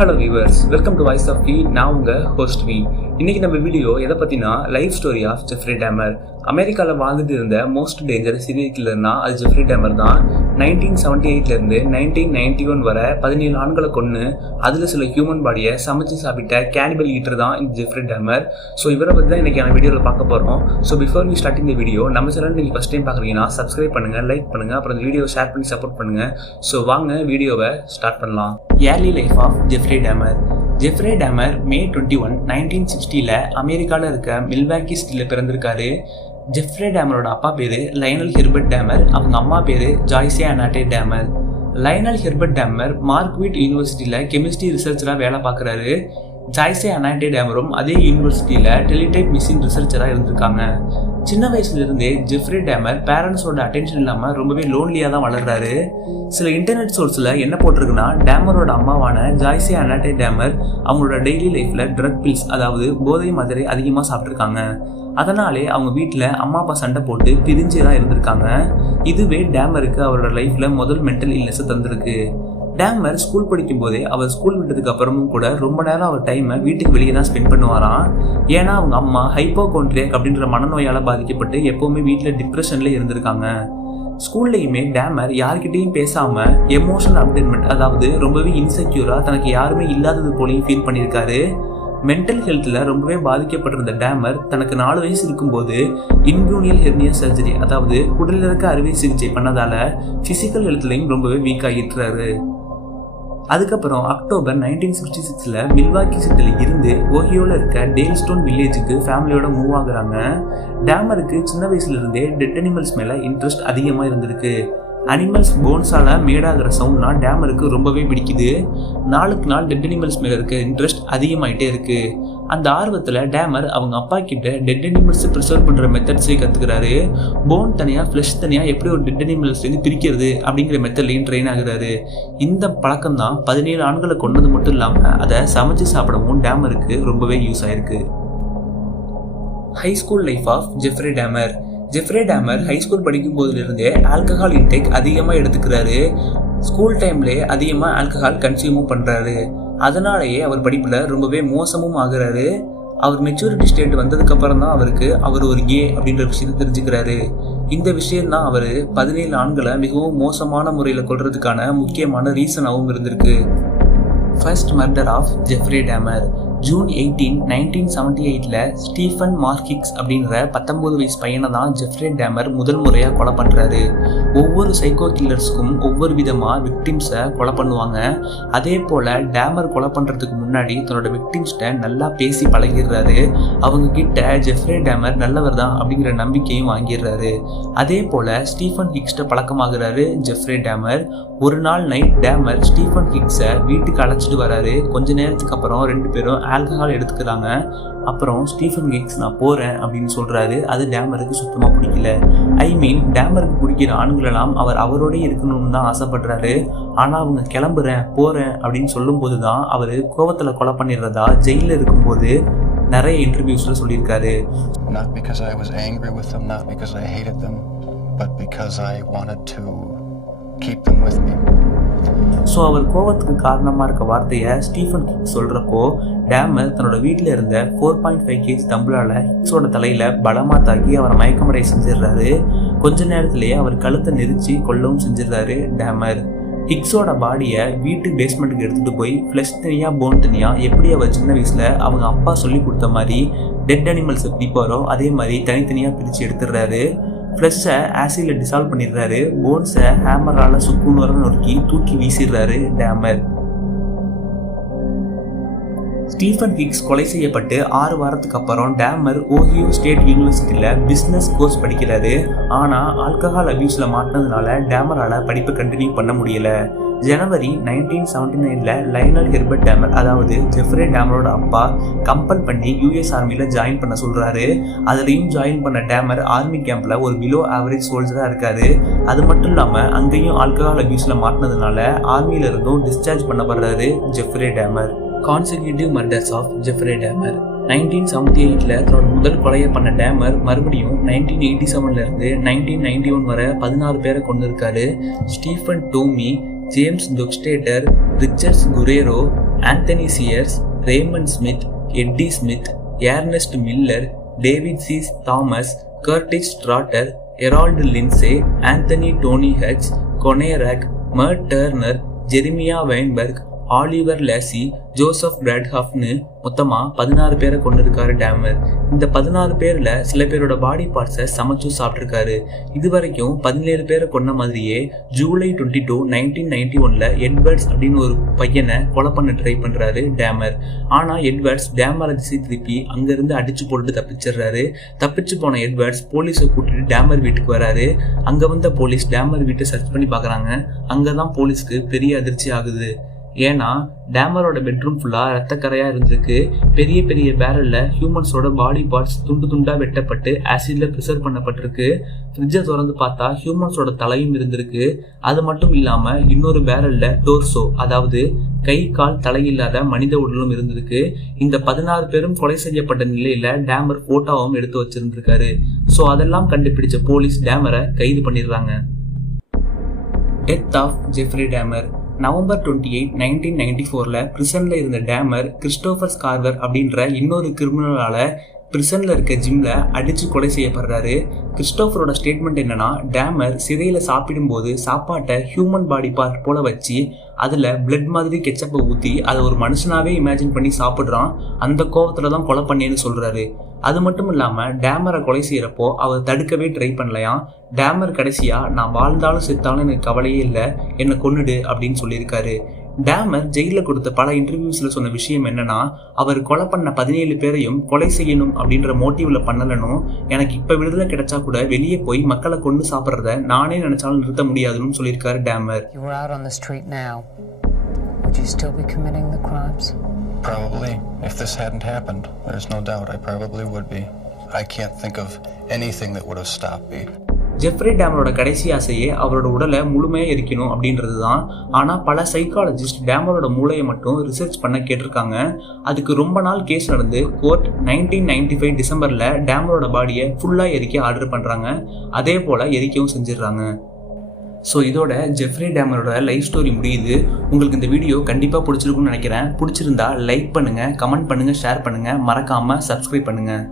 Hello viewers, welcome to voice of V. நான் உங்கள் host V. இன்னைக்கு நம்ம வீடியோ எதை பற்றினா life story of Jeffrey Dahmer. அமெரிக்காவில் வாழ்ந்துட்டு இருந்த மோஸ்ட் டேஞ்சரஸ் சீரியல் கில்லர்னா அது ஜெஃப்ரி டேமர் தான். 1978 1991 வரை 17 ஆண்களை கொன்று அதில் சில ஹியூமன் பாடியை சமைச்சு சாப்பிட்ட கேனிபல் ஈட்டர் தான் இந்த ஜெஃப்ரி டேமர். ஸோ இவரை பற்றி தான் இன்னைக்கு வீடியோவில் பார்க்க போகிறோம். ஸோ பிஃபோர் வி ஸ்டார்டிங் இந்த வீடியோ, நம்ம சேனல் நீங்கள் ஃபஸ்ட் டைம் பார்க்குறீங்கன்னா சப்ஸ்கிரைப் பண்ணுங்கள், லைக் பண்ணுங்கள், அப்புறம் இந்த வீடியோவை ஷேர் பண்ணி சப்போர்ட் பண்ணுங்கள். ஸோ வாங்க வீடியோவை ஸ்டார்ட் பண்ணலாம். Early life of Jeffrey Dahmer. Jeffrey Dahmer May 21, 1960 அமெரிக்காவில் இருக்க மில்வாக்கி சிட்டியில் பிறந்திருக்காரு. ஜெஃப்ரி டேமரோட அப்பா பேர் லைனல் ஹெர்பர்ட் டேமர், அவங்க அம்மா பேர் ஜாய்ஸே அனாட்டே டேமர். லைனல் ஹெர்பர்ட் டேமர் மார்க்விட் யூனிவர்சிட்டியில் கெமிஸ்ட்ரி ரிசர்ச்சராக வேலை பார்க்குறாரு. ஜாய்ஸே அனாட்டே டேமரும் அதே யூனிவர்சிட்டியில் டெலிடைப் மிஷின் ரிசர்ச்சராக இருந்திருக்காங்க. சின்ன வயசுலேருந்தே ஜெஃப்ரி டேமர் பேரண்ட்ஸோட அட்டென்ஷன் இல்லாமல் ரொம்பவே லோன்லியாக தான் வளர்றாரு. சில இன்டர்நெட் சோர்ஸில் என்ன போட்டிருக்குன்னா, டேமரோட அம்மாவான ஜாய்ஸே அனாட்டே டேமர் அவங்களோட டெய்லி லைஃப்பில் ட்ரக் பில்ஸ், அதாவது போதை மாதிரி அதிகமாக சாப்பிட்ருக்காங்க. அதனாலே அவங்க வீட்டில் அம்மா அப்பா சண்டை போட்டு பிரிஞ்சு தான் இருந்திருக்காங்க. இதுவே டேமருக்கு அவரோட லைஃப்பில் முதல் மென்டல் இல்னஸை தந்திருக்கு. டேமர் ஸ்கூல் படிக்கும் போதே அவர் ஸ்கூல் விட்டதுக்கு அப்புறமும் கூட ரொம்ப நேரம் அவர் டைமை வீட்டுக்கு வெளியே தான் ஸ்பெண்ட் பண்ணுவாராம். ஏன்னா அவங்க அம்மா ஹைப்போகாண்ட்ரியாக் அப்படின்ற மனநோயால் பாதிக்கப்பட்டு எப்போவுமே வீட்டில் டிப்ரெஷன்ல இருந்திருக்காங்க. ஸ்கூல்லையுமே டேமர் யார்கிட்டையும் பேசாமல் எமோஷனல் அப்டேட்மெண்ட், அதாவது ரொம்பவே இன்செக்யூராக தனக்கு யாருமே இல்லாதது போலையும் ஃபீல் பண்ணியிருக்காரு. மென்டல் ஹெல்த்தில் ரொம்பவே பாதிக்கப்பட்டிருந்த டேமர் தனக்கு 4 வயசு இருக்கும்போது இன்குனியல் ஹெர்னியா சர்ஜரி, அதாவது குடலில் இருக்க அறுவை சிகிச்சை பண்ணதால ஃபிசிக்கல் ஹெல்த்லையும் ரொம்பவே வீக் ஆகிட்டுறாரு. அதுக்கப்புறம் அக்டோபர் 1966 மில்வாக்கி சிட்டியில் இருந்து ஓஹியோவில் இருக்க டேல்ஸ்டோன் வில்லேஜுக்கு ஃபேமிலியோட மூவ் ஆகுறாங்க. டேமருக்கு சின்ன வயசுலேருந்தே டெட் அனிமல்ஸ் மேலே இன்ட்ரெஸ்ட் அதிகமாக இருந்திருக்கு. அனிமல்ஸ் போன்ஸால் மேடாகிற சவுண்ட்னா டேமருக்கு ரொம்பவே பிடிக்குது. நாளுக்கு நாள் டெட் அனிமல்ஸ் மேலே இருக்க இன்ட்ரெஸ்ட் அதிகமாகிட்டே இருக்குது. அந்த ஆர்வத்தில் டேமர் அவங்க அப்பா கிட்ட டெட் அனிமல்ஸை ப்ரிசர்வ் பண்ணுற மெத்தட்ஸே கற்றுக்கிறாரு. போன் தனியாக, ஃப்ளஷ் தனியாக எப்படி ஒரு டெட் அனிமல்ஸ்லேருந்து பிரிக்கிறது அப்படிங்கிற மெத்தட்லையும் ட்ரெயின் ஆகுறாரு. இந்த பழக்கம் தான் 17 ஆண்களை கொண்டது மட்டும் இல்லாமல் அதை சமைச்சு சாப்பிடவும் டேமருக்கு ரொம்பவே யூஸ் ஆயிருக்கு. High school life of Jeffrey Dahmer. Jeffrey Dahmer high school படிக்கும் போதிலிருந்தே ஆல்கஹால் இன்டேக் அதிகமாக எடுத்துக்கிறாரு. ஸ்கூல் டைம்லேயே அதிகமாக ஆல்கஹால் கன்சியூமும் பண்ணுறாரு. அதனாலேயே அவர் படிப்பில் ரொம்பவே மோசமும் ஆகுறாரு. அவர் மெச்சூரிட்டி ஸ்டேட் வந்ததுக்கப்புறம் தான் அவர் ஒரு கே அப்படின்ற விஷயத்தை தெரிஞ்சுக்கிறாரு. இந்த விஷயம்தான் அவர் 17 ஆண்களை மிகவும் மோசமான முறையில் கொள்றதுக்கான முக்கியமான ரீசனாகவும் இருந்திருக்கு. First murder of Jeffrey Dahmer. June 18, 1978 Steven Mark Hicks அப்படின்ற 19 வயசு பையனை தான் ஜெஃப்ரி டேமர் முதல் முறையாக கொலை பண்ணுறாரு. ஒவ்வொரு சைக்கோ கில்லர்ஸ்க்கும் ஒவ்வொரு விதமாக விக்டிம்ஸை கொலை பண்ணுவாங்க. அதே போல் டேமர் கொலை பண்ணுறதுக்கு முன்னாடி தன்னோட விக்டிம்ஸ்கிட்ட நல்லா பேசி பழகிடுறாரு. அவங்க கிட்ட ஜெஃப்ரி டேமர் நல்லவர் தான் அப்படிங்கிற நம்பிக்கையும் வாங்கிடுறாரு. அதே போல் ஸ்டீஃபன் ஹிக்ஸ்ட பழக்கமாகிறாரு ஜெஃப்ரி டேமர். ஒரு நாள் நைட் டேமர் ஸ்டீஃபன் ஹிக்ஸை வீட்டுக்கு அழைச்சிட்டு வராரு. கொஞ்ச நேரத்துக்கு அப்புறம் 2 பேரும் ஆல்கஹால் எடுத்துக்கிறாங்க. அப்புறம் ஸ்டீஃபன் ஹிக்ஸ் நான் போகிறேன் அப்படின்னு சொல்கிறாரு. அது டேமருக்கு சுத்தமாக பிடிக்கல. டேமருக்கு பிடிக்கிற ஆண்களெல்லாம் அவரோட இருக்கணும்னு தான் ஆசைப்படுறாரு. ஆனால் அவங்க கிளம்புறேன் போகிறேன் அப்படின்னு சொல்லும்போது தான் அவர் கோவத்தில் கொலை பண்ணிடுறதா ஜெயிலில் இருக்கும்போது நிறைய இன்டர்வியூஸில் சொல்லியிருக்காரு. Not because I was angry with them, not because I hated them, but because I wanted to keep them with me. So அவர் கோவத்துக்கு காரணமாக இருக்க வார்த்தையை ஸ்டீஃபன் ஹிக்ஸ் சொல்கிறப்போ டேமர் தன்னோட வீட்டில் இருந்த 4.5 kg தம்புளால் ஹிக்ஸோட தலையில் பலமாக தாக்கி அவரை மயக்கமடைய செஞ்சிடுறாரு. கொஞ்ச நேரத்திலேயே அவர் கழுத்தை நெரிச்சு கொல்லவும் செஞ்சிடுறாரு டேமர். ஹிக்ஸோட பாடியை வீட்டு பேஸ்மெண்ட்டுக்கு எடுத்துகிட்டு போய் ஃப்ளஷ் தனியாக போன் தனியாக எப்படி அவர் சின்ன வயசில் அவங்க அப்பா சொல்லி கொடுத்த மாதிரி டெட் அனிமல்ஸை பிடிப்பாரோ அதே மாதிரி தனித்தனியாக பிரித்து எடுத்துடுறாரு. ஃப்ளஷை ஆசிடில் டிசால்வ் பண்ணிடுறாரு. போன்ஸை ஹேமரால் சுக்குநூறாக நொறுக்கி தூக்கி வீசிடுறாரு டேமர். ஸ்டீஃபன் ஹிக்ஸ் கொலை செய்யப்பட்டு 6 வாரத்துக்கு அப்புறம் டேமர் ஓஹியோ ஸ்டேட் யூனிவர்சிட்டியில் பிஸ்னஸ் கோர்ஸ் படிக்கிறாரு. ஆனால் ஆல்கஹால் அபியூஸில் மாட்டினதுனால டேமரால் படிப்பை கண்டினியூ பண்ண முடியல. ஜனவரி 1979 லைனல் ஹெர்பர்ட் டேமர், அதாவது ஜெஃப்ரி டேமரோட அப்பா, கம்பல் பண்ணி US ஆர்மியில் ஜாயின் பண்ண சொல்கிறாரு. அதுலேயும் ஜாயின் பண்ண டேமர் ஆர்மி கேம்பில் ஒரு பிலோ ஆவரேஜ் சோல்ஜராக இருக்காரு. அது மட்டும் இல்லாமல் அங்கேயும் ஆல்கஹால் அபியூஸில் மாட்டினதுனால ஆர்மியிலிருந்தும் டிஸ்சார்ஜ் பண்ணப்படுறாரு Jeffrey Dahmer. Consecutive murders of Jeffrey Dahmer. 1978 தன்னோட முதல் கொலையை பண்ண டேமர் மறுபடியும் 1987 1991 வரை 16 பேரை கொண்டு இருக்காரு. Steven Tuomi, James Doxtator, Richards Guerrero, Anthony Sears, Raymond Smith, Eddie Smith, Ernest Miller, David C Thomas, Curtis Straughter, Errol Lindsey, Anthony Tony H, Konerak, Matt Turner, Jeremiah Weinberg, Oliver Lacy, Joseph பிராட்ஹாஃப்னு மொத்தமாக 16 பேரை கொண்டிருக்காரு tamer. இந்த 16 பேரில் சில பேரோட பாடி பார்ட்ஸை சமைச்சு சாப்பிட்ருக்காரு. இது வரைக்கும் 17 பேரை கொண்ட மாதிரியே ஜூலை 22, 1991 எட்வர்ட்ஸ் அப்படின்னு ஒரு பையனை கொலை பண்ண ட்ரை பண்ணுறாரு டேமர். ஆனால் எட்வர்ட்ஸ் டேமரை திசை திருப்பி அங்கேருந்து அடிச்சு போட்டு தப்பிச்சிடுறாரு. தப்பிச்சு போன எட்வர்ட்ஸ் போலீஸை கூட்டிட்டு டேமர் வீட்டுக்கு வராரு. அங்கே வந்த போலீஸ் டேமர் வீட்டை சர்ச் பண்ணி பார்க்குறாங்க. அங்கே தான் போலீஸ்க்கு பெரிய அதிர்ச்சி ஆகுது. ஏன்னா டேமரோட பெட்ரூம் ஃபுல்லாக ரத்தக்கரையாக இருந்திருக்கு. பெரிய பெரிய பேரலில் ஹியூமன்ஸோட பாடி பார்ட்ஸ் துண்டு துண்டாக வெட்டப்பட்டு ஆசிடில் ப்ரிசர்வ் பண்ணப்பட்டிருக்கு. ஃப்ரிட்ஜை திறந்து பார்த்தா ஹியூமன்ஸோட தலையும் இருந்திருக்கு. அது மட்டும் இல்லாமல் இன்னொரு பேரலில் டோர்சோ, அதாவது கை கால் தலையில்லாத மனித உடலும் இருந்திருக்கு. இந்த 16 பேரும் கொலை செய்யப்பட்ட நிலையில் டேமர் ஃபோட்டோவும் எடுத்து வச்சிருந்திருக்காரு. ஸோ அதெல்லாம் கண்டுபிடிச்ச போலீஸ் டேமரை கைது பண்ணிடுறாங்க. Death of Jeffrey Dahmer. November 28, 1994 பிரிசன்ல இருந்த டேமர் கிறிஸ்டோபர் ஸ்கார்வர் அப்படின்ற இன்னொரு கிரிமினலால பிரிசன்ல இருக்க ஜிம்ல அடிச்சு கொலை செய்யப்படுறாரு. கிறிஸ்டோபரோட ஸ்டேட்மெண்ட் என்னன்னா, டேமர் சிறையில சாப்பிடும்போது சாப்பாட்டை ஹியூமன் பாடி பார்ட் போல வச்சு அதுல பிளட் மாதிரி கெச்சப்பை ஊத்தி அதை ஒரு மனுஷனாவே இமேஜின் பண்ணி சாப்பிடுறான். அந்த கோவத்துல தான் கொலை பண்ணேன்னு சொல்றாரு. அது மட்டும் இல்லாம டேமரை கொலை செய்யறப்போ அவர் தடுக்கவே ட்ரை பண்ணலையாம். டேமர் கடைசியா நான் வாழ்ந்தாலும் செத்தாலும் எனக்கு கவலையே இல்லை, என்னை கொன்னுடு அப்படின்னு சொல்லியிருக்காரு. டேமர் ஜெயிலில் கொடுத்த பல இன்டர்வியூஸ்ல சொன்ன விஷயம் என்னன்னா, அவர் கொலை பண்ண 17 பேரையும் கொலை செய்யணும் அப்படின்ற மோட்டிவ்ல பண்ணலனும், எனக்கு இப்ப விடுதலை கிடைச்சா கூட வெளியே போய் மக்களை கொண்டு சாப்பிட்றத நானே நினைச்சாலும் நிறுத்த முடியாதுன்னு சொல்லியிருக்காரு tamer. Probably. If this hadn't happened, there's no doubt I probably would be. I can't think of anything that would have stopped me. Jeffrey டேமரோட கடைசி ஆசையே அவரோட உடலை முழுமையாக எரிக்கணும் அப்படின்றது தான். ஆனால் பல சைக்காலஜிஸ்ட் டேமரோட மூளையை மட்டும் ரிசர்ச் பண்ண கேட்டிருக்காங்க. அதுக்கு ரொம்ப நாள் கேஸ் நடந்து கோர்ட் 1995 டிசம்பரில் டேமரோட பாடியை ஃபுல்லாக எரிக்க ஆர்டர் பண்ணுறாங்க. அதே போல் எரிக்கவும் செஞ்சிடுறாங்க. ஸோ இதோட ஜெஃப்ரி டேமரோட லைஃப் ஸ்டோரி முடியுது. உங்களுக்கு இந்த வீடியோ கண்டிப்பாக பிடிச்சிருக்குன்னு நினைக்கிறேன். பிடிச்சிருந்தா லைக் பண்ணுங்கள், கமெண்ட் பண்ணுங்கள், ஷேர் பண்ணுங்கள், மறக்காமல் சப்ஸ்கிரைப் பண்ணுங்கள்.